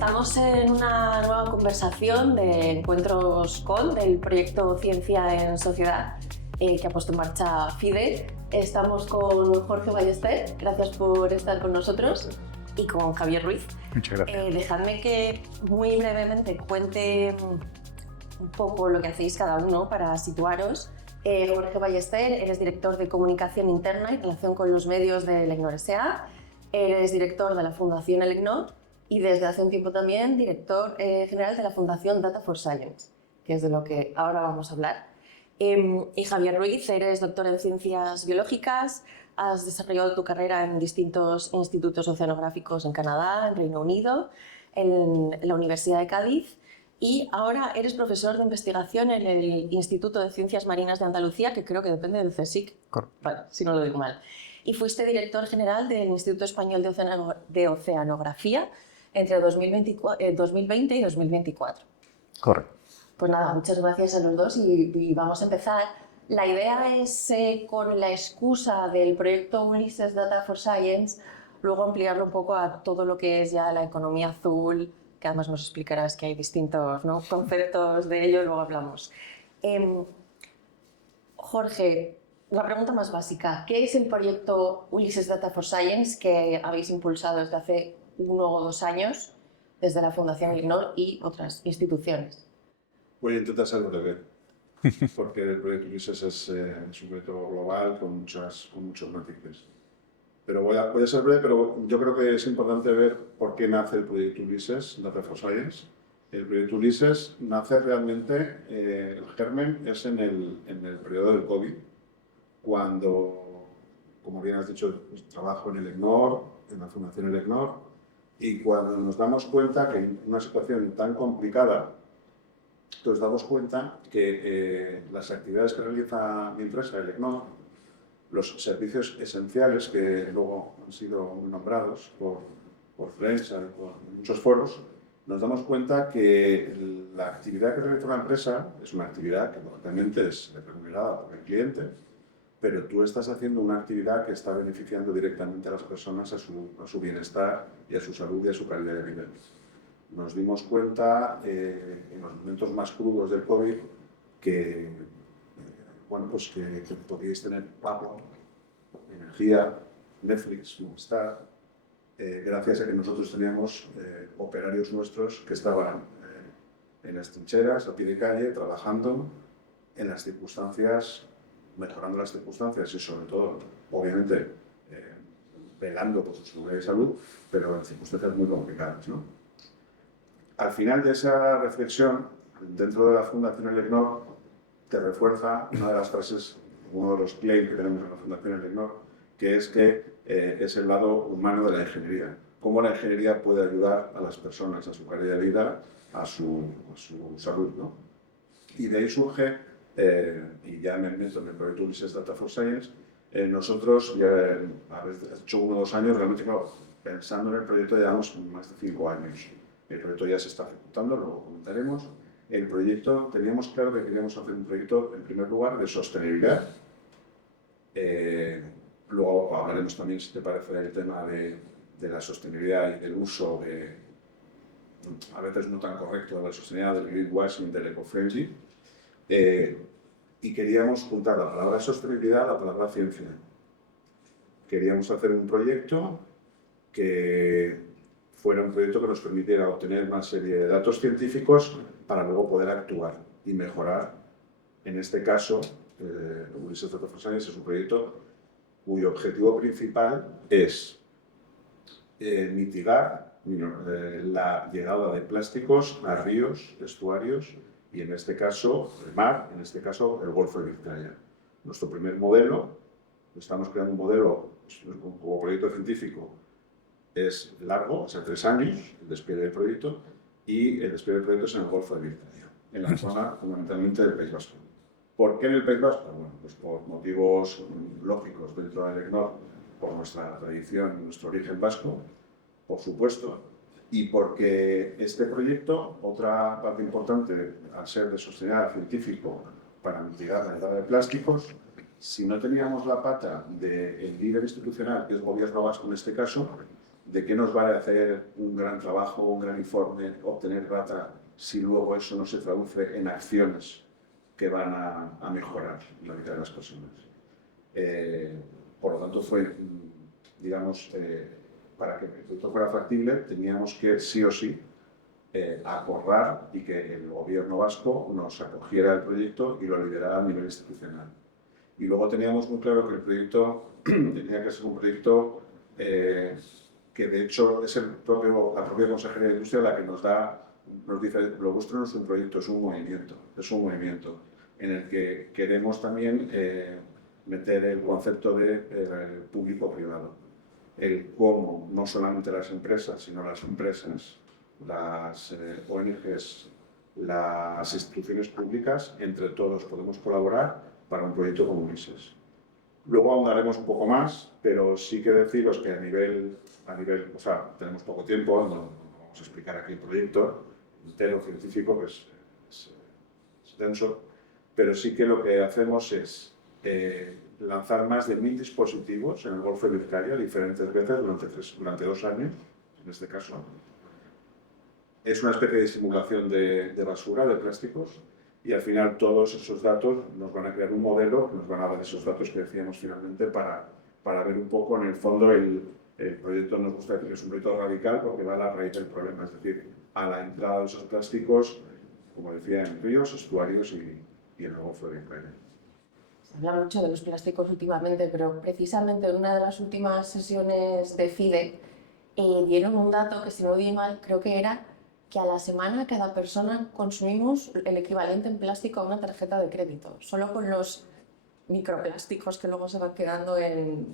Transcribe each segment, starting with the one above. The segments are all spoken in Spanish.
Estamos en una nueva conversación de Encuentros con, del proyecto Ciencia en Sociedad, que ha puesto en marcha FIDE. Estamos con Jorge Ballester, gracias por estar con nosotros, y con Javier Ruiz. Muchas gracias. Dejadme que muy brevemente cuente un poco lo que hacéis cada uno para situaros. Jorge Ballester, eres director de Comunicación Interna y Relación con los Medios de Elecnor S.A., eres director de la Fundación Elecnor y desde hace un tiempo también director general de la Fundación Data for Science, que es de lo que ahora vamos a hablar. Y Javier Ruiz, eres doctor en Ciencias Biológicas, has desarrollado tu carrera en distintos institutos oceanográficos en Canadá, en Reino Unido, en la Universidad de Cádiz, y ahora eres profesor de investigación en el Instituto de Ciencias Marinas de Andalucía, que creo que depende del CSIC, vale, si no lo digo mal. Y fuiste director general del Instituto Español de Oceanografía entre 2020 y 2024. Correcto. Pues nada, muchas gracias a los dos y vamos a empezar. La idea es, con la excusa del proyecto Ulises Data for Science, luego ampliarlo un poco a todo lo que es ya la economía azul, que además nos explicarás que hay distintos, ¿no?, conceptos de ello, luego hablamos. Jorge, la pregunta más básica, ¿qué es el proyecto Ulises Data for Science que habéis impulsado desde hace 1 o 2 años desde la Fundación Elecnor y otras instituciones? Voy a intentar ser breve, porque el proyecto Ulises es un proyecto global con muchos matices. Pero voy a ser breve, pero yo creo que es importante ver por qué nace el proyecto Ulises Data for Science. El proyecto Ulises nace realmente, el germen es en el periodo del COVID, cuando, como bien has dicho, trabajo en Elecnor, en la Fundación Elecnor, y cuando nos damos cuenta que en una situación tan complicada, nos damos cuenta que las actividades que realiza mi empresa, Elecnor, los servicios esenciales que luego han sido nombrados por prensa y por muchos foros, nos damos cuenta que la actividad que realiza la empresa es una actividad que lógicamente es remunerada por el cliente, pero tú estás haciendo una actividad que está beneficiando directamente a las personas, a su bienestar y a su salud y a su calidad de vida. Nos dimos cuenta en los momentos más crudos del COVID que, que podíais tener pago, energía, Netflix, Movistar, gracias a que nosotros teníamos operarios nuestros que estaban en las trincheras, a pie de calle, trabajando en las circunstancias, mejorando las circunstancias y sobre todo, obviamente, velando por su seguridad y salud, pero en circunstancias muy complicadas, ¿no? Al final de esa reflexión, dentro de la Fundación Elecnor, te refuerza una de las frases, uno de los claims que tenemos en la Fundación Elecnor, que es es el lado humano de la ingeniería. Cómo la ingeniería puede ayudar a las personas, a su calidad de vida, a su salud, ¿no? Y de ahí surge, y ya me meto en el proyecto Ulises Data for Science, nosotros, ya haber hecho 1 o 2 años, realmente, claro, pensando en el proyecto llevamos más de 5 años. El proyecto ya se está ejecutando, luego comentaremos. El proyecto, teníamos claro que queríamos hacer un proyecto, en primer lugar, de sostenibilidad. Luego hablaremos también, si te parece, del tema de la sostenibilidad y del uso a veces no tan correcto, de la sostenibilidad, del greenwashing, del eco-friendly. Y queríamos juntar la palabra sostenibilidad a la palabra ciencia. Queríamos hacer un proyecto que fuera un proyecto que nos permitiera obtener una serie de datos científicos para luego poder actuar y mejorar. En este caso, Ulises Data for Science es un proyecto cuyo objetivo principal es mitigar la llegada de plásticos a ríos, estuarios y, en este caso, el mar, en este caso, el Golfo de Vizcaya. Nuestro primer modelo, estamos creando un modelo como proyecto científico, es largo, o sea, 3 años, el despliegue del proyecto, y el despliegue del proyecto es en el Golfo de Vizcaya, en la zona fundamentalmente del País Vasco. ¿Por qué en el País Vasco? Bueno, pues por motivos lógicos dentro de Elecnor, por nuestra tradición, nuestro origen vasco, por supuesto, y porque este proyecto, otra parte importante, al ser de sostenibilidad científico para mitigar la llegada de plásticos, si no teníamos la pata del líder institucional, que es el Gobierno vasco en este caso, ¿De qué nos vale hacer un gran trabajo, un gran informe, obtener data, si luego eso no se traduce en acciones que van a mejorar la vida de las personas? Por lo tanto, fue, digamos, para que el proyecto fuera factible, teníamos que sí o sí acordar y que el gobierno vasco nos acogiera el proyecto y lo liderara a nivel institucional. Y luego teníamos muy claro que el proyecto tenía que ser un proyecto que de hecho es la propia Consejería de Industria la que nos dice, lo vuestro no es un proyecto, es un movimiento en el que queremos también meter el concepto de público-privado, el cómo no solamente las empresas, sino las empresas, las ONGs, las instituciones públicas, entre todos podemos colaborar para un proyecto como Ulises. Luego ahondaremos un poco más, pero sí que deciros que a nivel, o sea, tenemos poco tiempo, no vamos a explicar aquí el proyecto entero científico, que es denso, pero sí que lo que hacemos es lanzar más de 1000 dispositivos en el Golfo de Vizcaya diferentes veces durante 2 años, en este caso. Es una especie de simulación de basura, de plásticos, y al final todos esos datos nos van a crear un modelo, nos van a dar esos datos que decíamos finalmente para ver un poco en el fondo el proyecto. Nos gusta decir que es un proyecto radical porque va a la raíz del problema, es decir, a la entrada de esos plásticos, como decía, en ríos, estuarios y en el Golfo de Vizcaya. Se habla mucho de los plásticos últimamente, pero precisamente en una de las últimas sesiones de FIDE dieron un dato que, si no di mal, creo que era que a la semana cada persona consumimos el equivalente en plástico a una tarjeta de crédito, solo con los microplásticos que luego se van quedando en,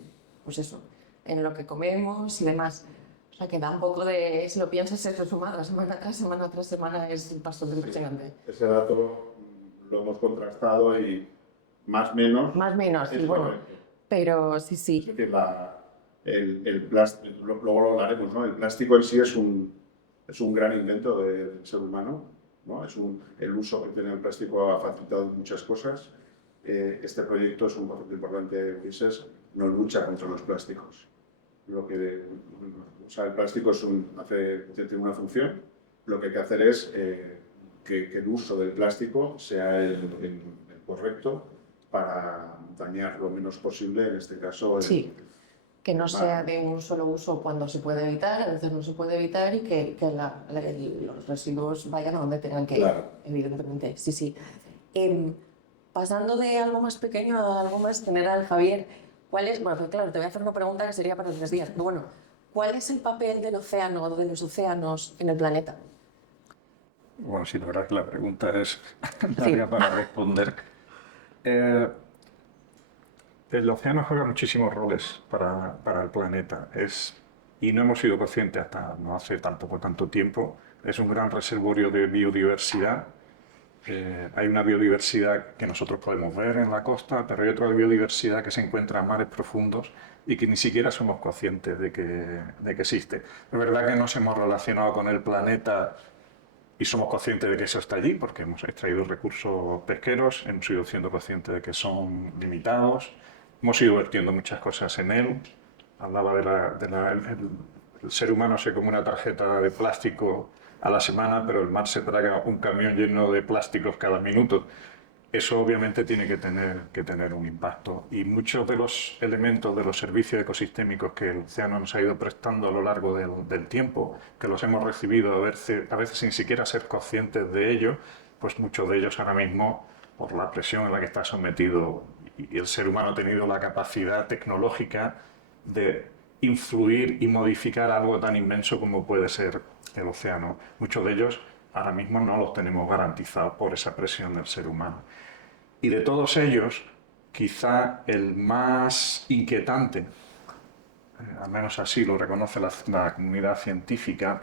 pues eso, en lo que comemos y demás. O sea, que da un poco de, si lo piensas, eso sumado semana tras semana es bastante impresionante. Ese dato lo hemos contrastado y más o menos. Más o menos, sí, bueno, pero sí, sí. Es decir, el plástico, luego lo hablaremos, ¿no? El plástico en sí es un gran invento del ser humano, ¿no? El uso que tiene el plástico ha facilitado muchas cosas. Este proyecto es un concepto importante de Ulises, no lucha contra los plásticos. O sea, el plástico tiene una función, lo que hay que hacer es que el uso del plástico sea el correcto para dañar lo menos posible, en este caso. Sí, que no sea de un solo uso cuando se puede evitar, a veces no se puede evitar, y que los residuos vayan a donde tengan que ir, claro. Evidentemente. Sí, sí. Pasando de algo más pequeño a algo más general, Javier, ¿cuál es? Bueno, pues claro, te voy a hacer una pregunta que sería para 3 días, pero bueno, ¿cuál es el papel del océano o de los océanos en el planeta? Bueno, sí, la verdad que la pregunta es larga para responder. El océano juega muchísimos roles para el planeta y no hemos sido conscientes hasta no hace tanto tiempo. Es un gran reservorio de biodiversidad. Hay una biodiversidad que nosotros podemos ver en la costa, pero hay otra biodiversidad que se encuentra en mares profundos y que ni siquiera somos conscientes de que existe. Es verdad que nos hemos relacionado con el planeta y somos conscientes de que eso está allí porque hemos extraído recursos pesqueros, hemos ido siendo conscientes de que son limitados, hemos ido vertiendo muchas cosas en él. Hablaba el ser humano se come una tarjeta de plástico a la semana, pero el mar se traga un camión lleno de plásticos cada minuto. Eso obviamente tiene que tener un impacto, y muchos de los elementos de los servicios ecosistémicos que el océano nos ha ido prestando a lo largo del tiempo, que los hemos recibido a veces sin siquiera ser conscientes de ello, pues muchos de ellos ahora mismo, por la presión en la que está sometido, y el ser humano ha tenido la capacidad tecnológica de influir y modificar algo tan inmenso como puede ser el océano. Muchos de ellos ahora mismo no los tenemos garantizados por esa presión del ser humano. Y de todos ellos, quizá el más inquietante, al menos así lo reconoce la comunidad científica,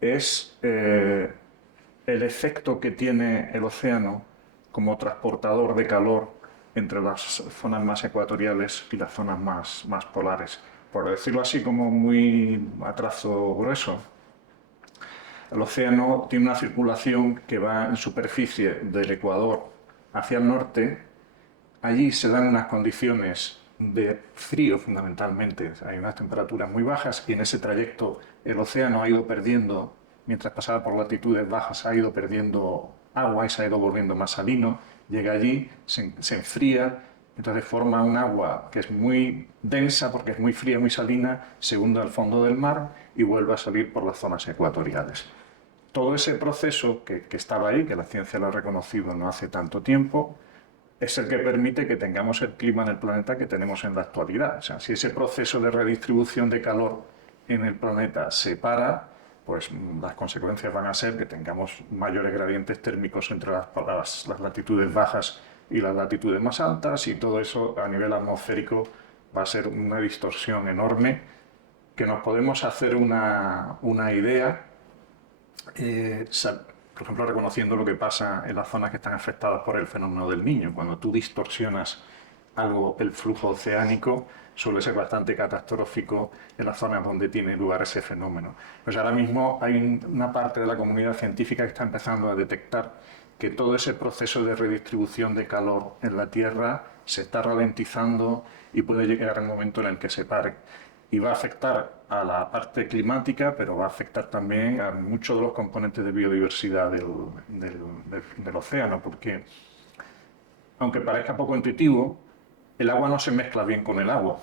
es el efecto que tiene el océano como transportador de calor entre las zonas más ecuatoriales y las zonas más polares. Por decirlo así, como muy a trazo grueso, el océano tiene una circulación que va en superficie del Ecuador hacia el norte. Allí se dan unas condiciones de frío fundamentalmente. Hay unas temperaturas muy bajas y en ese trayecto el océano ha ido perdiendo, mientras pasaba por latitudes bajas, ha ido perdiendo agua y se ha ido volviendo más salino. Llega allí, se enfría, entonces forma un agua que es muy densa porque es muy fría, muy salina, se hunde al fondo del mar y vuelve a salir por las zonas ecuatoriales. Todo ese proceso que estaba ahí, que la ciencia lo ha reconocido no hace tanto tiempo, es el que permite que tengamos el clima en el planeta que tenemos en la actualidad. O sea, si ese proceso de redistribución de calor en el planeta se para, pues las consecuencias van a ser que tengamos mayores gradientes térmicos entre las latitudes bajas y las latitudes más altas, y todo eso a nivel atmosférico va a ser una distorsión enorme que nos podemos hacer una idea, por ejemplo, reconociendo lo que pasa en las zonas que están afectadas por el fenómeno del Niño. Cuando tú distorsionas algo, el flujo oceánico suele ser bastante catastrófico en las zonas donde tiene lugar ese fenómeno. Pues ahora mismo hay una parte de la comunidad científica que está empezando a detectar que todo ese proceso de redistribución de calor en la Tierra se está ralentizando y puede llegar el momento en el que se pare. Y va a afectar a la parte climática, pero va a afectar también a muchos de los componentes de biodiversidad del océano, porque, aunque parezca poco intuitivo, el agua no se mezcla bien con el agua.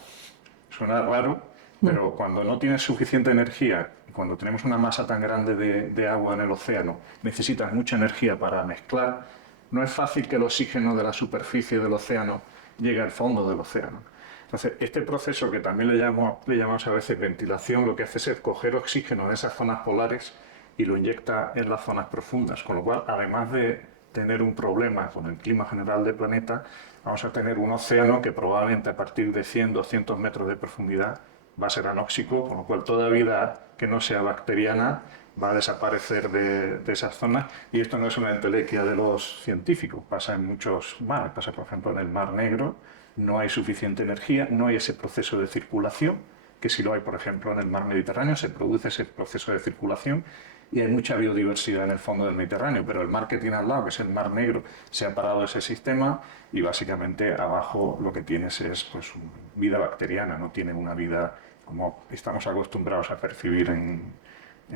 Suena raro, pero cuando no tienes suficiente energía, cuando tenemos una masa tan grande de agua en el océano, necesitas mucha energía para mezclar, no es fácil que el oxígeno de la superficie del océano llegue al fondo del océano. Entonces, este proceso, que también le llamamos a veces ventilación, lo que hace es coger oxígeno de esas zonas polares y lo inyecta en las zonas profundas, con lo cual, además de tener un problema con el clima general del planeta, vamos a tener un océano que probablemente a partir de 100, 200 metros de profundidad va a ser anóxico, con lo cual toda vida que no sea bacteriana va a desaparecer de esas zonas. Y esto no es una entelequia de los científicos, pasa en muchos mares, pasa por ejemplo en el Mar Negro, no hay suficiente energía, no hay ese proceso de circulación, que si lo hay por ejemplo en el Mar Mediterráneo, se produce ese proceso de circulación y hay mucha biodiversidad en el fondo del Mediterráneo, pero el mar que tiene al lado, que es el Mar Negro, se ha parado ese sistema y básicamente abajo lo que tienes es pues vida bacteriana, no tiene una vida como estamos acostumbrados a percibir en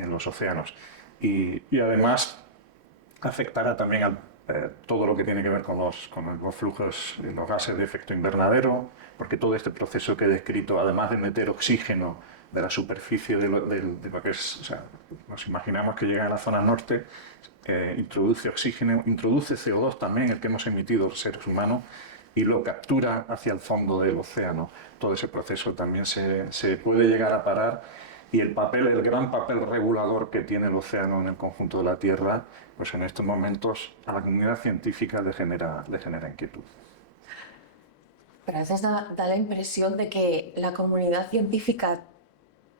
los océanos. Y además afectará también a todo lo que tiene que ver con los flujos, los gases de efecto invernadero, porque todo este proceso que he descrito, además de meter oxígeno de la superficie de lo que es, o sea, nos imaginamos que llega a la zona norte, introduce oxígeno, introduce CO2 también, el que hemos emitido los seres humanos, y lo captura hacia el fondo del océano. Todo ese proceso también se puede llegar a parar, y el gran papel regulador que tiene el océano en el conjunto de la Tierra, pues en estos momentos a la comunidad científica le genera inquietud. Pero a veces da la impresión de que la comunidad científica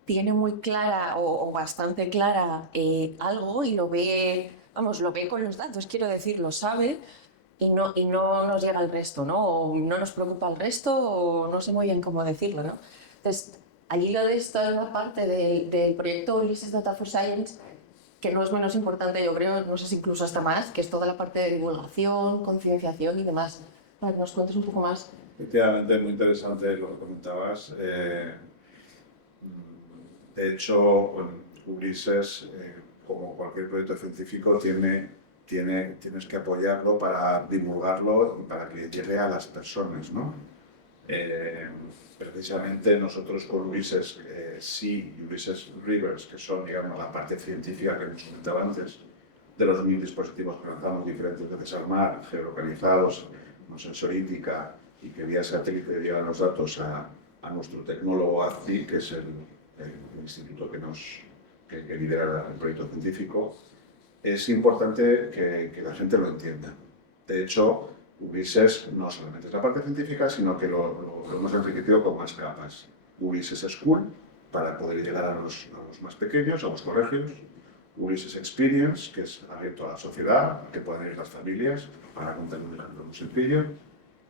tiene muy clara o bastante clara algo y lo ve con los datos, quiero decir, lo sabe y no nos llega al resto, ¿no? O no nos preocupa el resto, o no sé muy bien cómo decirlo, ¿no? Entonces, al hilo de esto, en la parte del proyecto Ulises Data for Science, que no es menos importante, yo creo, no sé si incluso hasta más, que es toda la parte de divulgación, concienciación y demás. Para que nos cuentes un poco más. Efectivamente, muy interesante lo que comentabas. De hecho, Ulises, como cualquier proyecto científico, tienes que apoyarlo para divulgarlo y para que llegue a las personas, ¿no? Precisamente nosotros con Ulises Sea y Ulises Rivers, que son, digamos, la parte científica que hemos comentado antes, de los 1000 dispositivos que lanzamos diferentes veces al mar, geolocalizados, con sensorítica, y que vía satélite llegan los datos a nuestro tecnólogo ACCI, que es el instituto que lidera el proyecto científico. Es importante que la gente lo entienda. De hecho, Ulises no solamente es la parte científica, sino que lo hemos enriquecido con más capas. Ulises School, para poder llegar a los más pequeños, a los colegios. Ulises Experience, que es abierto a la sociedad, que pueden ir las familias, para contar un ejemplo muy sencillo.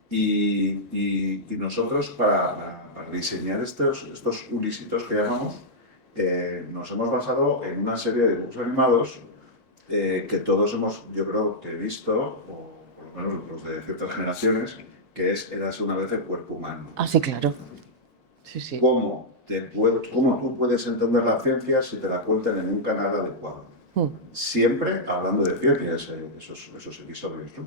Y nosotros, para diseñar estos Ulisitos que llamamos, nos hemos basado en una serie de dibujos animados que todos hemos, yo creo que he visto, o por lo menos los de ciertas generaciones, que es Érase una vez el cuerpo humano. Ah, sí, claro. Sí, sí. ¿Cómo tú puedes entender la ciencia si te la cuentan en un canal adecuado? Siempre hablando de ciencia, esos episodios, ¿no?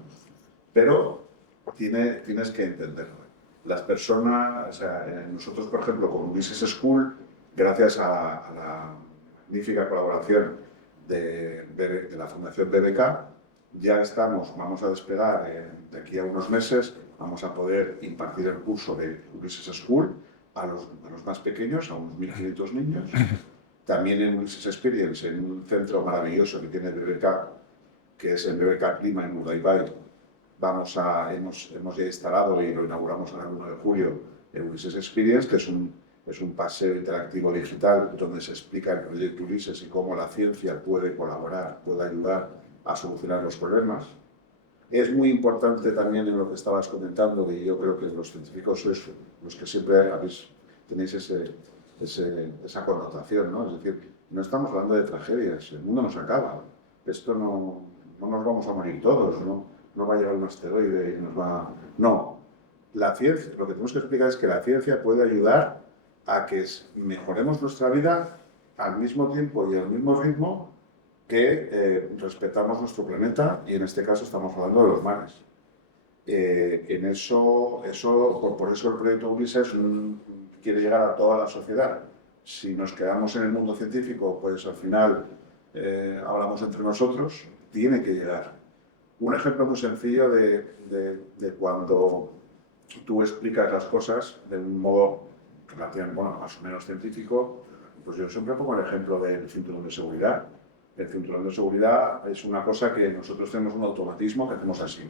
Pero tienes que entenderlo. Las personas, o sea, nosotros, por ejemplo, con Ulises School, gracias a la magnífica colaboración de la Fundación BBK, ya vamos a despegar de aquí a unos meses, vamos a poder impartir el curso de Ulises School a los más pequeños, a unos 1.500 niños. También en Ulises Experience, en un centro maravilloso que tiene BBK, que es el BBK Clima en Urdaibai. Hemos ya instalado y lo inauguramos el 1 de julio el Ulises Experience, que es un paseo interactivo digital donde se explica el proyecto Ulises y cómo la ciencia puede colaborar, puede ayudar a solucionar los problemas. Es muy importante también en lo que estabas comentando, y yo creo que los científicos sois los que siempre tenéis esa connotación, ¿no? Es decir, no estamos hablando de tragedias, el mundo no se acaba. Esto no nos vamos a morir todos, no va a llegar un asteroide y nos va... No, la ciencia, lo que tenemos que explicar es que la ciencia puede ayudar a que mejoremos nuestra vida al mismo tiempo y al mismo ritmo que respetamos nuestro planeta, y en este caso estamos hablando de los mares. Por eso el proyecto Ulises quiere llegar a toda la sociedad. Si nos quedamos en el mundo científico, pues al final hablamos entre nosotros, tiene que llegar. Un ejemplo muy sencillo de cuando tú explicas las cosas de un modo relativamente, más o menos científico, pues yo siempre pongo el ejemplo del cinturón de seguridad. El cinturón de seguridad es una cosa que nosotros tenemos un automatismo que hacemos así.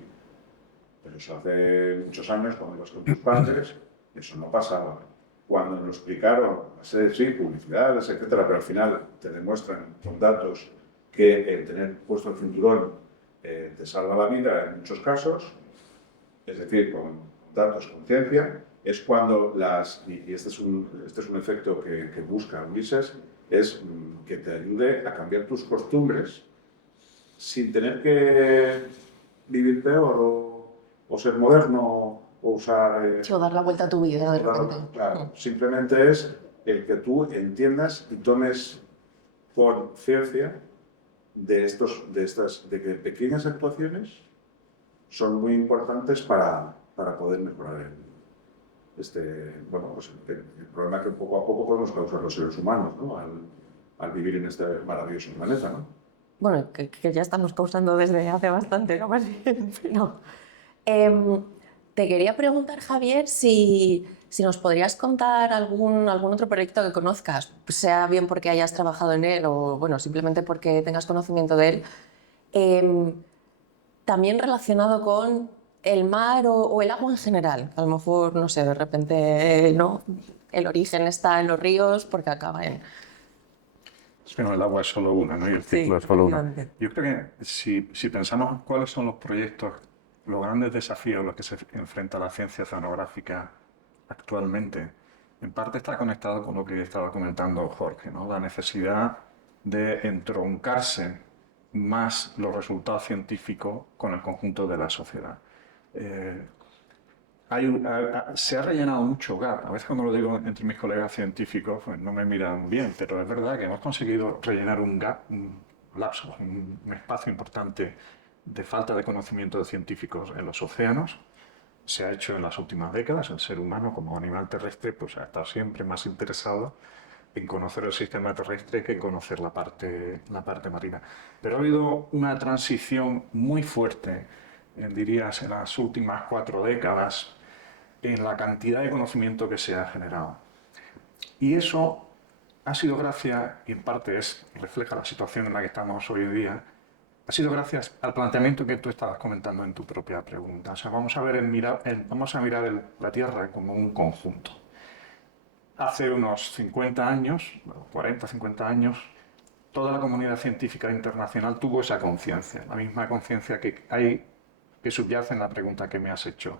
Pero eso hace muchos años, cuando ibas con tus padres, eso no pasaba. Cuando nos lo explicaron, sí, publicidades, etcétera, pero al final te demuestran con datos que el tener puesto el cinturón te salva la vida en muchos casos, es decir, con datos, con ciencia, es cuando y este es un efecto que busca Ulises, es que te ayude a cambiar tus costumbres sin tener que vivir peor o ser moderno o usar... O dar la vuelta a tu vida de repente. Claro, simplemente es el que tú entiendas y tomes conciencia de que pequeñas actuaciones son muy importantes para poder mejorar el problema que poco a poco podemos causar los seres humanos, ¿no? al vivir en este maravilloso planeta, ¿no? Bueno, que ya estamos causando desde hace bastante, ¿no? Más bien, pero... te quería preguntar, Javier, si nos podrías contar algún otro proyecto que conozcas, sea bien porque hayas trabajado en él o bueno, simplemente porque tengas conocimiento de él, también relacionado con el mar o el agua en general. A lo mejor, no sé, de repente no, el origen está en los ríos porque acaba en... Bueno, el agua es solo una, ¿no? Y el ciclo es solo uno. Yo creo que si pensamos cuáles son los proyectos, los grandes desafíos a los que se enfrenta la ciencia oceanográfica actualmente, en parte está conectado con lo que estaba comentando Jorge, ¿no? La necesidad de entroncarse más los resultados científicos con el conjunto de la sociedad. Se ha rellenado mucho gap. A veces cuando lo digo entre mis colegas científicos, pues no me miran bien, pero es verdad que hemos conseguido rellenar un gap, un lapso, un espacio importante de falta de conocimiento de científicos en los océanos. Se ha hecho en las últimas décadas. El ser humano como animal terrestre pues ha estado siempre más interesado en conocer el sistema terrestre que en conocer la parte marina. Pero ha habido una transición muy fuerte, dirías, en las últimas 4 décadas, en la cantidad de conocimiento que se ha generado. Y eso ha sido gracias, y en parte refleja la situación en la que estamos hoy en día, ha sido gracias al planteamiento que tú estabas comentando en tu propia pregunta. O sea, vamos a mirar la Tierra como un conjunto. Hace unos 50 años, 40, 50 años, toda la comunidad científica internacional tuvo esa conciencia, la misma conciencia que subyace en la pregunta que me has hecho.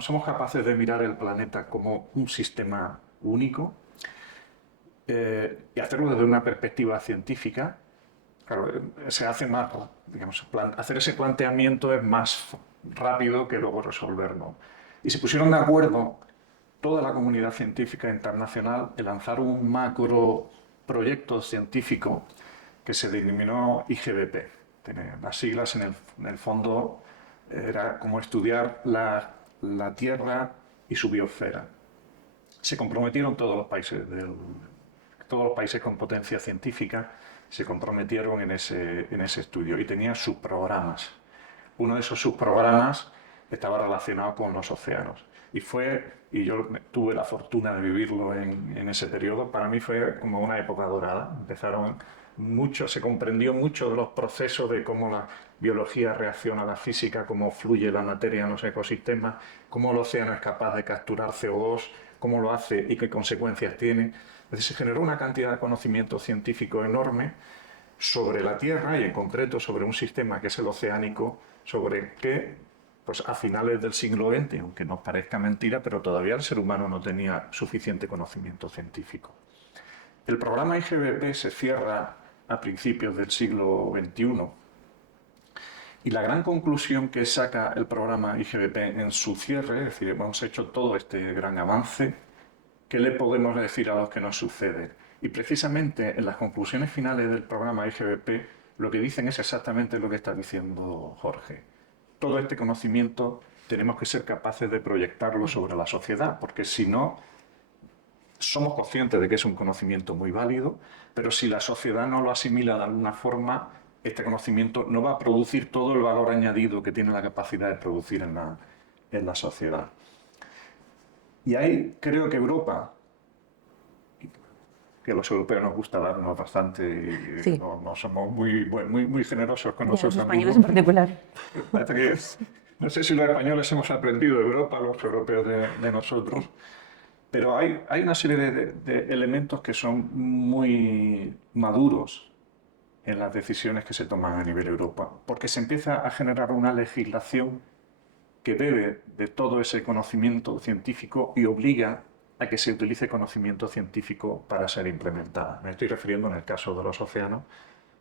Somos capaces de mirar el planeta como un sistema único y hacerlo desde una perspectiva científica, claro, se hace más, digamos, hacer ese planteamiento es más rápido que luego resolverlo. Y se pusieron de acuerdo toda la comunidad científica internacional en lanzar un macro proyecto científico que se denominó IGBP. Tiene las siglas en el fondo, era como estudiar la Tierra y su biosfera. Se comprometieron todos los países con potencia científica, se comprometieron en ese estudio y tenían subprogramas. Uno de esos subprogramas estaba relacionado con los océanos. Y yo tuve la fortuna de vivirlo en ese periodo. Para mí fue como una época dorada. Se comprendió mucho de los procesos de cómo la biología reacciona a la física, cómo fluye la materia en los ecosistemas, cómo el océano es capaz de capturar CO2, cómo lo hace y qué consecuencias tiene. Entonces se generó una cantidad de conocimiento científico enorme sobre la Tierra y en concreto sobre un sistema que es el oceánico, sobre que pues a finales del siglo XX, aunque nos parezca mentira, pero todavía el ser humano no tenía suficiente conocimiento científico. El programa IGBP se cierra a principios del siglo XXI y la gran conclusión que saca el programa IGBP en su cierre, es decir, hemos hecho todo este gran avance, ¿qué le podemos decir a los que nos sucede? Y precisamente en las conclusiones finales del programa IGBP lo que dicen es exactamente lo que está diciendo Jorge. Todo este conocimiento tenemos que ser capaces de proyectarlo sobre la sociedad, porque si no, somos conscientes de que es un conocimiento muy válido, pero si la sociedad no lo asimila de alguna forma, este conocimiento no va a producir todo el valor añadido que tiene la capacidad de producir en la sociedad. Y ahí creo que Europa, que a los europeos nos gusta darnos bastante y Sí. no somos muy generosos con Los nosotros españoles mismos. en particular. Parece que, no sé si los españoles hemos aprendido de Europa, los europeos de nosotros, pero hay una serie de elementos que son muy maduros en las decisiones que se toman a nivel Europa, porque se empieza a generar una legislación que bebe de todo ese conocimiento científico y obliga a que se utilice conocimiento científico para ser implementada. Me estoy refiriendo, en el caso de los océanos,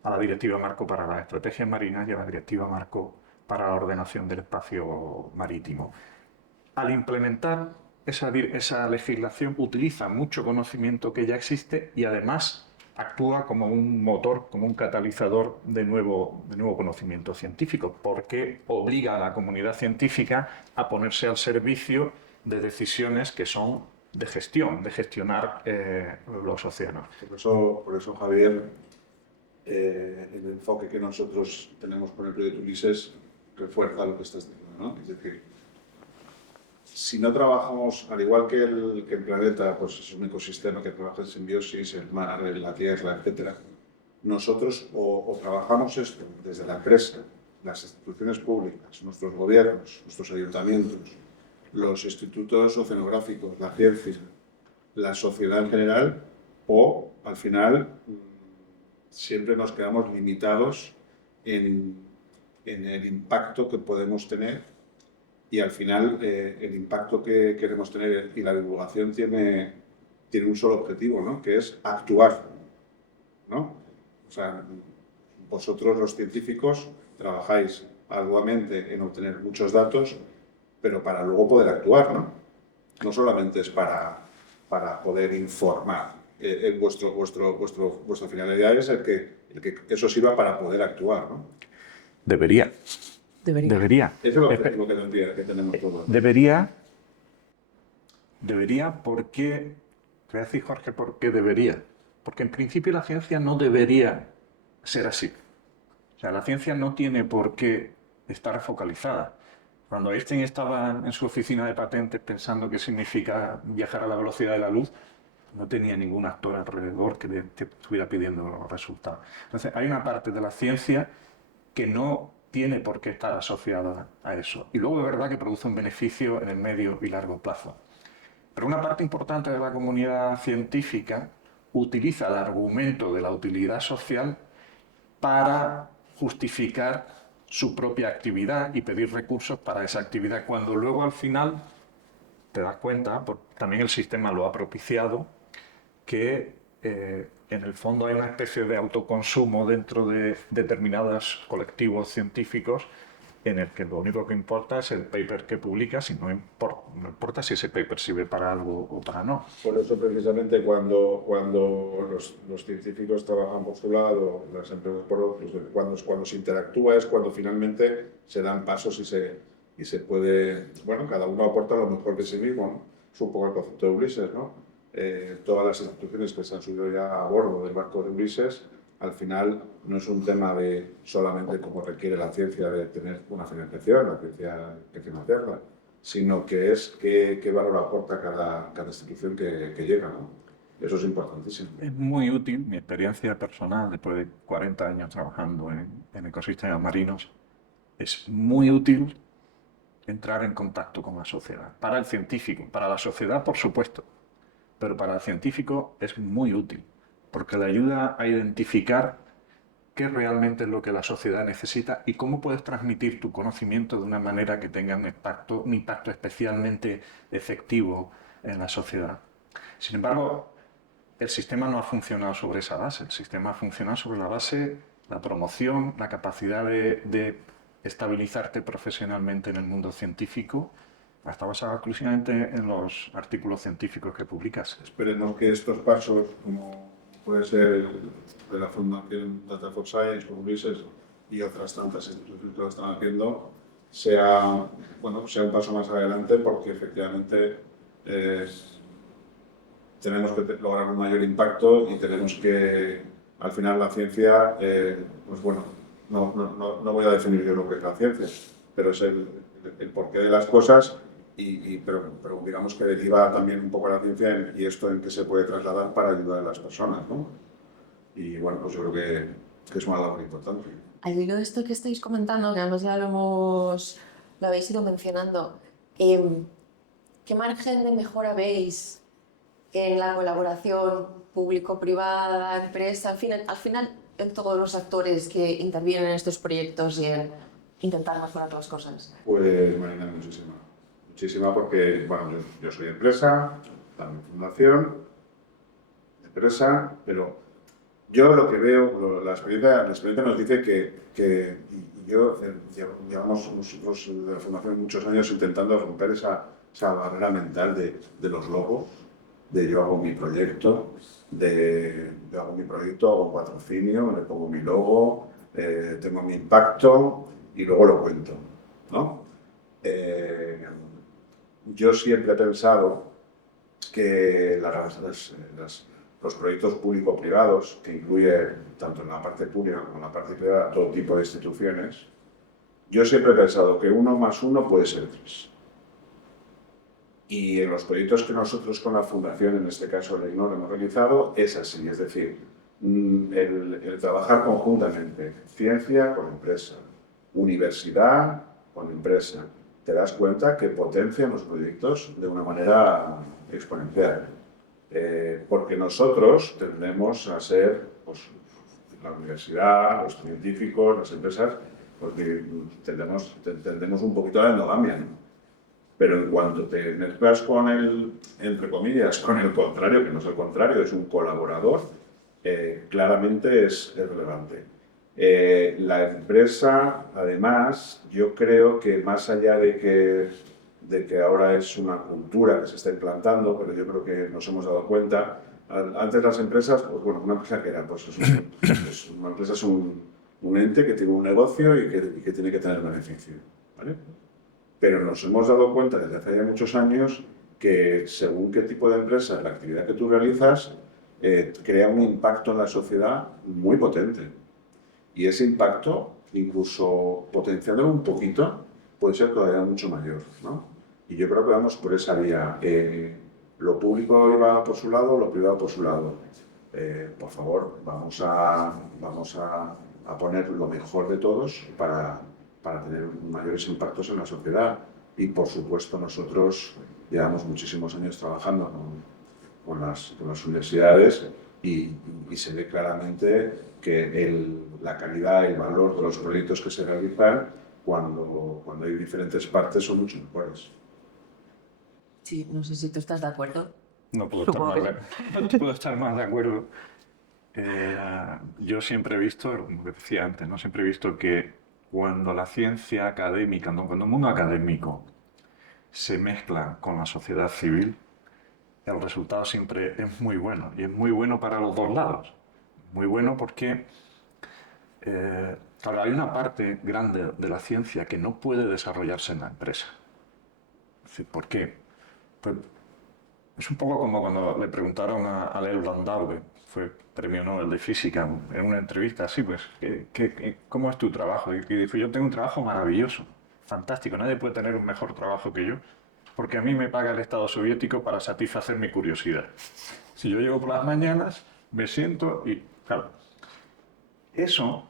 a la Directiva Marco para las Estrategias Marinas y a la Directiva Marco para la Ordenación del Espacio Marítimo. Al implementar esa legislación, utiliza mucho conocimiento que ya existe y además actúa como un motor, como un catalizador de nuevo conocimiento científico, porque obliga a la comunidad científica a ponerse al servicio de decisiones que son de gestionar los océanos. Por eso Javier, el enfoque que nosotros tenemos con el proyecto Ulises refuerza lo que estás diciendo, ¿no? Es decir, si no trabajamos, al igual que el planeta, pues es un ecosistema que trabaja en simbiosis, el mar, la tierra, etc., nosotros o trabajamos esto desde la empresa, las instituciones públicas, nuestros gobiernos, nuestros ayuntamientos, los institutos oceanográficos, la ciencia, la sociedad en general, o al final siempre nos quedamos limitados en el impacto que podemos tener y al final el impacto que queremos tener y la divulgación tiene un solo objetivo, ¿no? Que es actuar, ¿no? O sea, vosotros los científicos trabajáis arduamente en obtener muchos datos, pero para luego poder actuar, ¿no? No solamente es para poder informar. Vuestra finalidad es el que eso sirva para poder actuar, ¿no? Debería. Ese es el objetivo que tenemos todos. Debería porque... Te voy a decir, Jorge, ¿por qué debería? Porque en principio la ciencia no debería ser así. O sea, la ciencia no tiene por qué estar focalizada. Cuando Einstein estaba en su oficina de patentes pensando qué significa viajar a la velocidad de la luz, no tenía ningún actor alrededor que le estuviera pidiendo los resultados. Entonces, hay una parte de la ciencia que no tiene por qué estar asociada a eso. Y luego es verdad que produce un beneficio en el medio y largo plazo. Pero una parte importante de la comunidad científica utiliza el argumento de la utilidad social para justificar su propia actividad y pedir recursos para esa actividad, cuando luego al final te das cuenta, también el sistema lo ha propiciado, que en el fondo hay una especie de autoconsumo dentro de determinados colectivos científicos en el que lo único que importa es el paper que publicas y no importa si ese paper sirve para algo o para no. Por eso precisamente cuando los científicos trabajan por su lado, las empresas por otro, cuando se interactúa es cuando finalmente se dan pasos y se puede, bueno, cada uno aporta lo mejor de sí mismo, ¿no? Es un poco el concepto de Ulises, ¿no? Todas las instituciones que se han subido ya a bordo del barco de Ulises, al final no es un tema de solamente como requiere la ciencia de tener una financiación, la ciencia hay que financiarla, sino que es qué valor aporta cada institución que llega, ¿no? Eso es importantísimo. Es muy útil, mi experiencia personal, después de 40 años trabajando en ecosistemas marinos, es muy útil entrar en contacto con la sociedad. Para el científico, para la sociedad, por supuesto, pero para el científico es muy útil, porque le ayuda a identificar qué realmente es lo que la sociedad necesita y cómo puedes transmitir tu conocimiento de una manera que tenga un impacto especialmente efectivo en la sociedad. Sin embargo, el sistema no ha funcionado sobre esa base. El sistema ha funcionado sobre la base, la promoción, la capacidad de estabilizarte profesionalmente en el mundo científico. Está basado exclusivamente en los artículos científicos que publicas. Esperemos que estos pasos, como puede ser de la Fundación Data for Science, como Ulises, y otras tantas instituciones que lo están haciendo, sea un paso más adelante, porque efectivamente tenemos que lograr un mayor impacto y tenemos que, al final, la ciencia, pues bueno, no voy a definir yo lo que es la ciencia, pero es el porqué de las cosas, pero digamos que deriva también un poco la ciencia y esto en qué se puede trasladar para ayudar a las personas, ¿no? Y bueno, pues yo creo que es una labor importante. Al hilo de esto que estáis comentando, que además ya lo habéis ido mencionando, ¿qué margen de mejora veis en la colaboración público-privada, empresa, al final en todos los actores que intervienen en estos proyectos y en intentar mejorar las cosas? Pues Marina, muchísima porque, bueno, yo soy empresa, también fundación, empresa, pero yo lo que veo, la experiencia nos dice que llevamos nosotros de la fundación muchos años intentando romper esa barrera mental de los logos, de yo hago mi proyecto, hago un patrocinio, le pongo mi logo, tengo mi impacto y luego lo cuento, ¿no? Yo siempre he pensado que los proyectos público-privados, que incluye tanto en la parte pública como en la parte privada todo tipo de instituciones, yo siempre he pensado que 1 más 1 puede ser 3. Y en los proyectos que nosotros con la Fundación, en este caso el IGNOR, hemos realizado, es así. Es decir, el trabajar conjuntamente, ciencia con empresa, universidad con empresa, te das cuenta que potencian los proyectos de una manera exponencial. Porque nosotros tendemos a ser, pues, la universidad, los científicos, las empresas, porque tendemos un poquito a la endogamia, ¿no? Pero en cuanto te mezclas con entre comillas, con el contrario, que no es el contrario, es un colaborador, claramente es relevante. La empresa, además, yo creo que más allá de que ahora es una cultura que se está implantando, pero yo creo que nos hemos dado cuenta, antes las empresas, pues bueno, una empresa que era, pues una empresa es un ente que tiene un negocio y que tiene que tener beneficio, ¿vale? Pero nos hemos dado cuenta desde hace ya muchos años que según qué tipo de empresa, la actividad que tú realizas, crea un impacto en la sociedad muy potente. Y ese impacto, incluso potenciándolo un poquito, puede ser todavía mucho mayor, ¿no? Y yo creo que vamos por esa vía. Lo público va por su lado, lo privado por su lado. Por favor, vamos a poner lo mejor de todos para tener mayores impactos en la sociedad. Y, por supuesto, nosotros llevamos muchísimos años trabajando con las universidades y se ve claramente que la calidad y el valor de los proyectos que se realizan cuando hay diferentes partes son mucho mejores. Sí, no sé si tú estás de acuerdo. No puedo estar más de acuerdo. Yo siempre he visto, como decía antes, ¿no? Siempre he visto que cuando la ciencia académica, cuando el mundo académico se mezcla con la sociedad civil, el resultado siempre es muy bueno. Y es muy bueno para los dos lados. Muy bueno porque, claro, hay una parte grande de la ciencia que no puede desarrollarse en la empresa. Es decir, ¿por qué? Pues es un poco como cuando le preguntaron a Leo Landau, que fue premio Nobel de Física, en una entrevista así, pues, ¿cómo es tu trabajo? Y dijo, yo tengo un trabajo maravilloso, fantástico, nadie puede tener un mejor trabajo que yo, porque a mí me paga el Estado soviético para satisfacer mi curiosidad. Si yo llego por las mañanas, me siento y, claro, eso,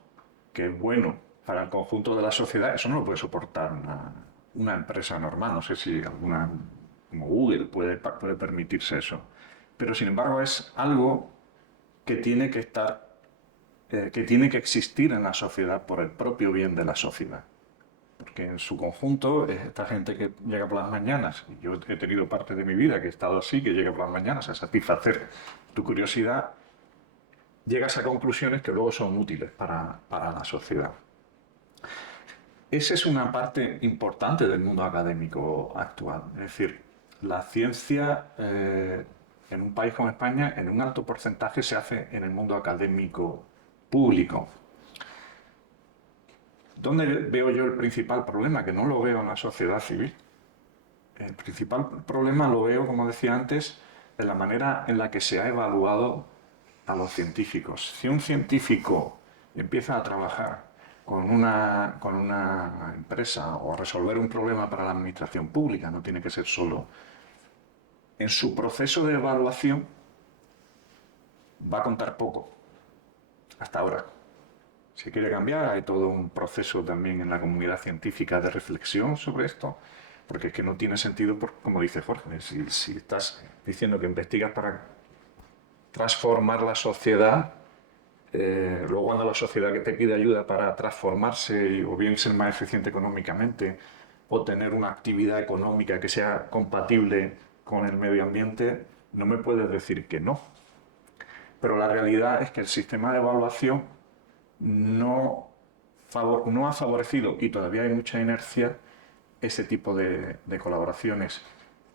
que es bueno para el conjunto de la sociedad, eso no lo puede soportar una empresa normal. No sé si alguna como Google puede permitirse eso. Pero sin embargo es algo que tiene que estar, que tiene que existir en la sociedad por el propio bien de la sociedad. Porque en su conjunto, esta gente que llega por las mañanas, y yo he tenido parte de mi vida que he estado así, que llega por las mañanas a satisfacer tu curiosidad, llegas a conclusiones que luego son útiles para la sociedad. Esa es una parte importante del mundo académico actual. Es decir, la ciencia en un país como España, en un alto porcentaje, se hace en el mundo académico público. ¿Dónde veo yo el principal problema? Que no lo veo en la sociedad civil. El principal problema lo veo, como decía antes, en la manera en la que se ha evaluado a los científicos. Si un científico empieza a trabajar con una empresa o a resolver un problema para la administración pública, no tiene que ser solo, en su proceso de evaluación va a contar poco, hasta ahora. Si quiere cambiar, hay todo un proceso también en la comunidad científica de reflexión sobre esto, porque es que no tiene sentido, como dice Jorge, si estás diciendo que investigas para transformar la sociedad, luego cuando la sociedad que te pide ayuda para transformarse o bien ser más eficiente económicamente o tener una actividad económica que sea compatible con el medio ambiente, no me puedes decir que no. Pero la realidad es que el sistema de evaluación no ha favorecido, y todavía hay mucha inercia, ese tipo de colaboraciones.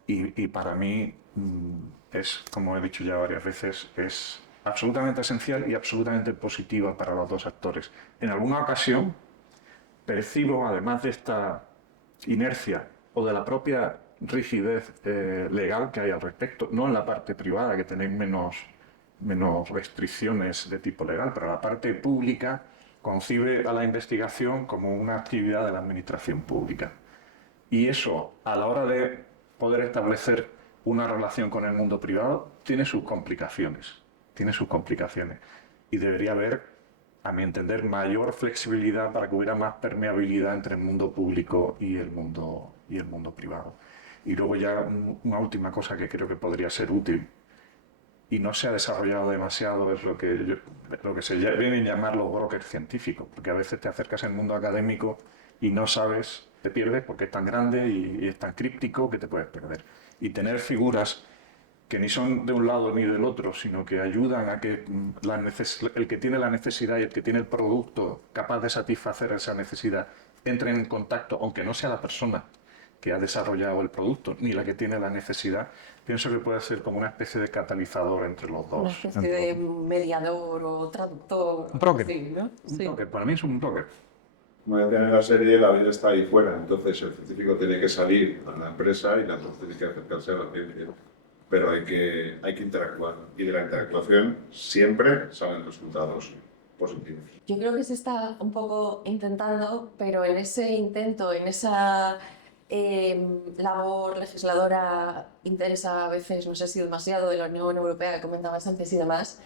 Y para mí es, como he dicho ya varias veces, es absolutamente esencial y absolutamente positiva para los dos actores. En alguna ocasión percibo, además de esta inercia o de la propia rigidez legal que hay al respecto, no en la parte privada, que tenéis menos restricciones de tipo legal, pero la parte pública concibe a la investigación como una actividad de la administración pública. Y eso, a la hora de poder establecer una relación con el mundo privado, tiene sus complicaciones. Tiene sus complicaciones. Y debería haber, a mi entender, mayor flexibilidad para que hubiera más permeabilidad entre el mundo público y el mundo privado. Y luego ya una última cosa que creo que podría ser útil y no se ha desarrollado demasiado es lo que se viene a llamar los brokers científicos, porque a veces te acercas al mundo académico y no sabes, te pierdes porque es tan grande y es tan críptico que te puedes perder. Y tener figuras que ni son de un lado ni del otro, sino que ayudan a que el que tiene la necesidad y el que tiene el producto capaz de satisfacer esa necesidad entren en contacto, aunque no sea la persona que ha desarrollado el producto ni la que tiene la necesidad, pienso que puede ser como una especie de catalizador entre los dos. Una especie de mediador o traductor. Un broker. Sí, ¿no? Un Sí. broker. Para mí es un broker. Como decían en la serie, la vida está ahí fuera, entonces el científico tiene que salir a la empresa y la empresa tiene que acercarse a la ciencia. Pero hay que interactuar y de la interactuación siempre salen resultados positivos. Yo creo que se está un poco intentando, pero en ese intento, en esa labor legisladora intensa, a veces, no sé si demasiado, de la Unión Europea que comentabas antes y demás,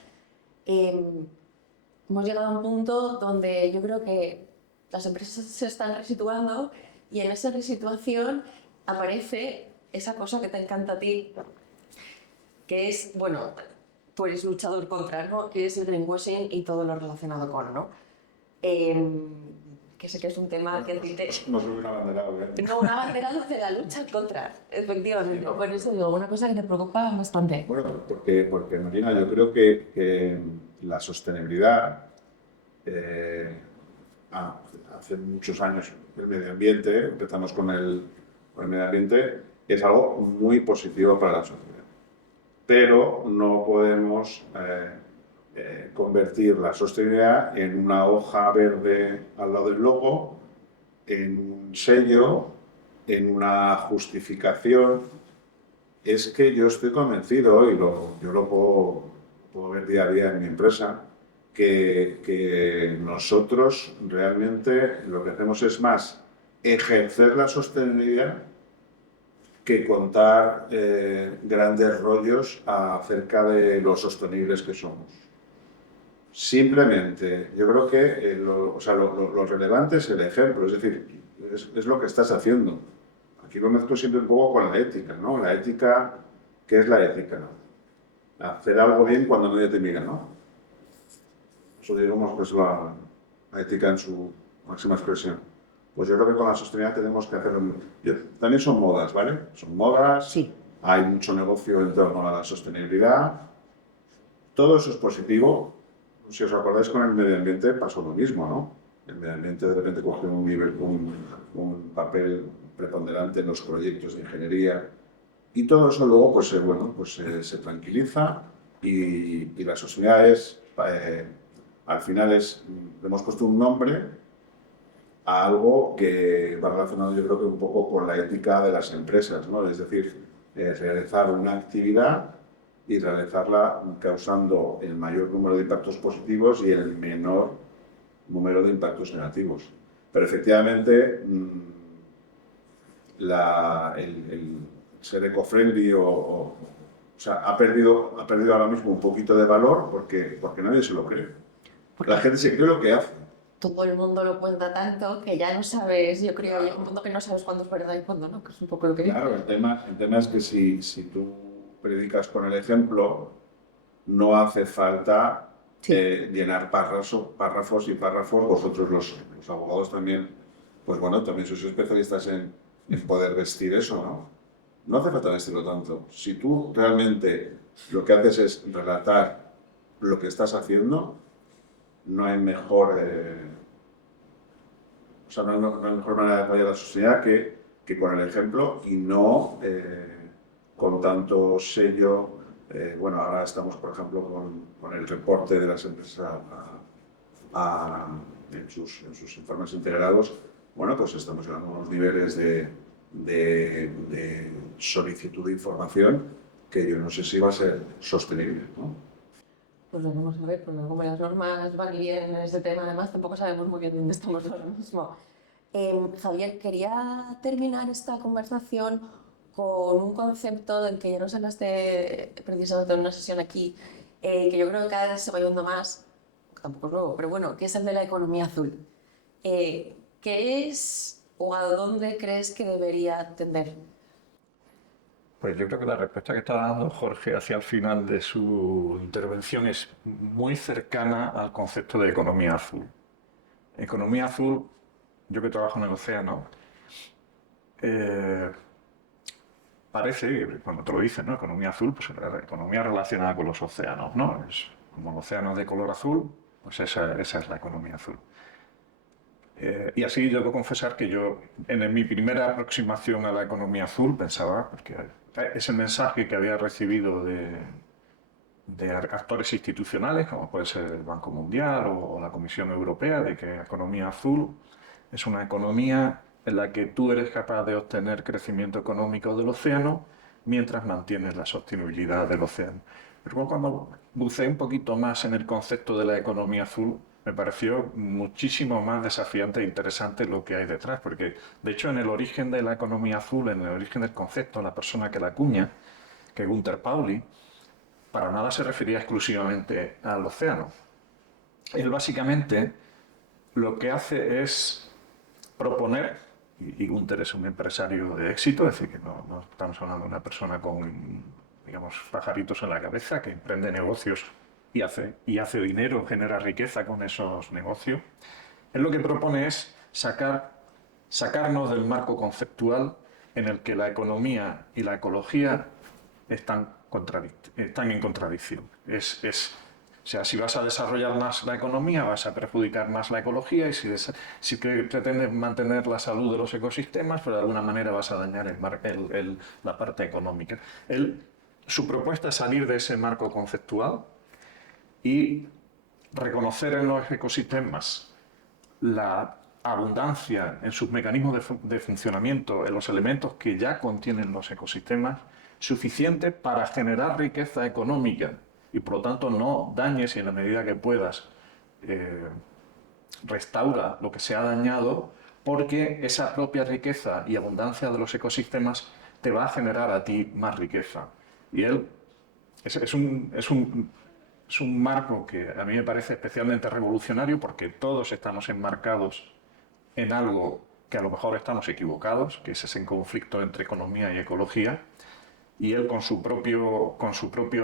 hemos llegado a un punto donde yo creo que las empresas se están resituando y en esa resituación aparece esa cosa que te encanta a ti, que es, bueno, tú eres luchador contra, ¿no? Que es el greenwashing y todo lo relacionado con, ¿no? que sé que es un tema que a ti te... No soy un abanderado, ¿eh? No, un abanderado de la lucha contra, efectivamente. Por eso digo, una cosa que te preocupa bastante. Bueno, porque Marina, yo creo que la sostenibilidad, hace muchos años, el medio ambiente, empezamos con el medio ambiente, es algo muy positivo para la sociedad. Pero no podemos convertir la sostenibilidad en una hoja verde al lado del logo, en un sello, en una justificación. Es que yo estoy convencido, y yo lo puedo ver día a día en mi empresa, que nosotros realmente lo que hacemos es más ejercer la sostenibilidad que contar grandes rollos acerca de lo sostenibles que somos. Simplemente, yo creo que lo relevante es el ejemplo, es decir, es lo que estás haciendo. Aquí lo mezclo siempre un poco con la ética, ¿no? La ética, ¿qué es la ética? Hacer algo bien cuando nadie te mira, ¿no? Eso digamos que es la ética en su máxima expresión. Pues yo creo que con la sostenibilidad tenemos que hacerlo. También son modas, ¿vale? Son modas, Sí. hay mucho negocio en torno a la sostenibilidad. Todo eso es positivo. Si os acordáis, con el medio ambiente pasó lo mismo, ¿no? El medio ambiente de repente cogió un papel preponderante en los proyectos de ingeniería y todo eso luego se tranquiliza y la sostenibilidad es, al final le hemos puesto un nombre a algo que va relacionado, yo creo que un poco con la ética de las empresas, ¿no? Es decir, realizar una actividad y realizarla causando el mayor número de impactos positivos y el menor número de impactos negativos. Pero efectivamente, el ser eco-friendly o sea, ha perdido ahora mismo un poquito de valor porque nadie se lo cree. Porque la gente se cree lo que hace. todo el mundo lo cuenta tanto que ya no sabes, yo creo, llega un punto que no sabes cuándo es verdad y cuándo no, que es un poco lo que digo. Claro, el tema es que si tú predicas con el ejemplo, no hace falta llenar párrafos y párrafos. Vosotros los abogados también, pues bueno, también sois especialistas en poder vestir eso, ¿no? No hace falta vestirlo tanto. Si tú realmente lo que haces es relatar lo que estás haciendo, no hay mejor, no hay mejor manera de apoyar la sociedad que con el ejemplo y no con tanto sello. Bueno, ahora estamos, por ejemplo, con el reporte de las empresas en sus informes integrados. Bueno, pues estamos llegando a unos niveles de solicitud de información que yo no sé si va a ser sostenible, ¿no? Pues lo vamos a ver, porque como las normas van bien en este tema, además tampoco sabemos muy bien dónde estamos ahora mismo. Javier, quería terminar esta conversación con un concepto del que ya nos hablaste precisamente en una sesión aquí, que yo creo que cada vez se va viendo más, tampoco es nuevo, pero bueno, que es el de la economía azul. ¿Qué es o a dónde crees que debería tender? Pues yo creo que la respuesta que está dando Jorge hacia el final de su intervención es muy cercana al concepto de economía azul. Economía azul, yo que trabajo en el océano, parece, cuando te lo dicen, ¿no? Economía azul, pues la economía relacionada con los océanos, ¿no? Es como el océano de color azul, pues esa es la economía azul. Y así yo debo confesar que yo, en mi primera aproximación a la economía azul, pensaba, porque ese mensaje que había recibido de actores institucionales, como puede ser el Banco Mundial o la Comisión Europea, de que economía azul es una economía en la que tú eres capaz de obtener crecimiento económico del océano mientras mantienes la sostenibilidad del océano. Pero cuando buceé un poquito más en el concepto de la economía azul, me pareció muchísimo más desafiante e interesante lo que hay detrás, porque de hecho en el origen de la economía azul, en el origen del concepto, la persona que la acuña, que es Gunter Pauli, para nada se refería exclusivamente al océano. Él básicamente lo que hace es proponer, y Gunter es un empresario de éxito, es decir, que no estamos hablando de una persona con, digamos, pajaritos en la cabeza, que emprende negocios y hace dinero, genera riqueza con esos negocios. Él lo que propone es sacarnos del marco conceptual en el que la economía y la ecología están en contradicción. O sea, si vas a desarrollar más la economía, vas a perjudicar más la ecología, y si pretendes mantener la salud de los ecosistemas, pues de alguna manera vas a dañar la parte económica. Su propuesta es salir de ese marco conceptual y reconocer en los ecosistemas la abundancia en sus mecanismos de funcionamiento, en los elementos que ya contienen los ecosistemas, suficiente para generar riqueza económica, y por lo tanto no dañes, y en la medida que puedas restaura lo que se ha dañado, porque esa propia riqueza y abundancia de los ecosistemas te va a generar a ti más riqueza. Y es un marco que a mí me parece especialmente revolucionario, porque todos estamos enmarcados en algo que a lo mejor estamos equivocados, que es ese conflicto entre economía y ecología. Y él, con su propio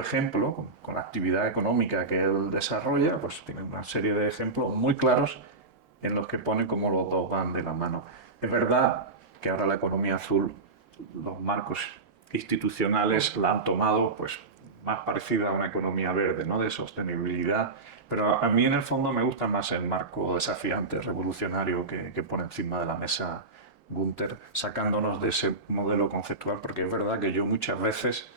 ejemplo, con la actividad económica que él desarrolla, pues tiene una serie de ejemplos muy claros en los que pone cómo los dos van de la mano. Es verdad que ahora la economía azul, los marcos institucionales la han tomado pues más parecida a una economía verde, ¿no?, de sostenibilidad, pero a mí en el fondo me gusta más el marco desafiante, revolucionario que pone encima de la mesa Günther, sacándonos de ese modelo conceptual, porque es verdad que yo muchas veces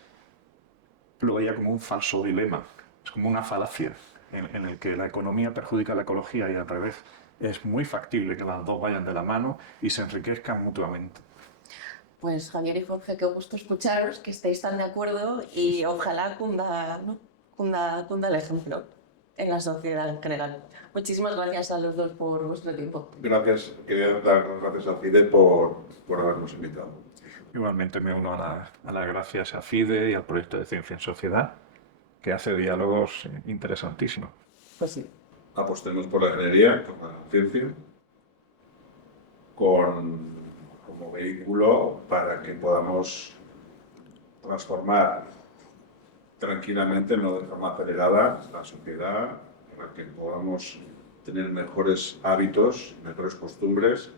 lo veía como un falso dilema, es como una falacia en el que la economía perjudica a la ecología y al revés. Es muy factible que las dos vayan de la mano y se enriquezcan mutuamente. Pues Javier y Jorge, qué gusto escucharos, que estéis tan de acuerdo, y ojalá cunda el ejemplo en la sociedad en general. Muchísimas gracias a los dos por vuestro tiempo. Gracias, quería dar las gracias a FIDE por habernos invitado. Igualmente me uno a las gracias a FIDE y al proyecto de Ciencia en Sociedad, que hace diálogos interesantísimos. Pues sí. Apostemos por la ingeniería, por la ciencia, como vehículo para que podamos transformar tranquilamente, no de forma acelerada, la sociedad, para que podamos tener mejores hábitos, mejores costumbres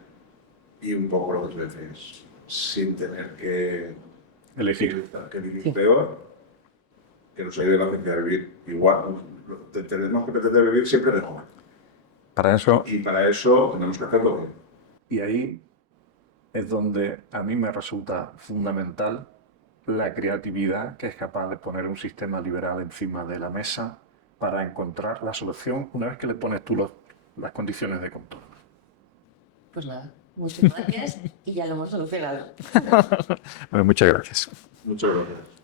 y un poco lo que tú decías, sin tener que vivir peor, que nos ayuden a vivir igual. Tenemos que pretender vivir siempre mejor. Y para eso tenemos que hacerlo bien. Y ahí es donde a mí me resulta fundamental la creatividad, que es capaz de poner un sistema liberal encima de la mesa para encontrar la solución una vez que le pones tú las condiciones de contorno. Pues nada, muchas gracias y ya lo hemos solucionado. Bueno, muchas gracias. Muchas gracias.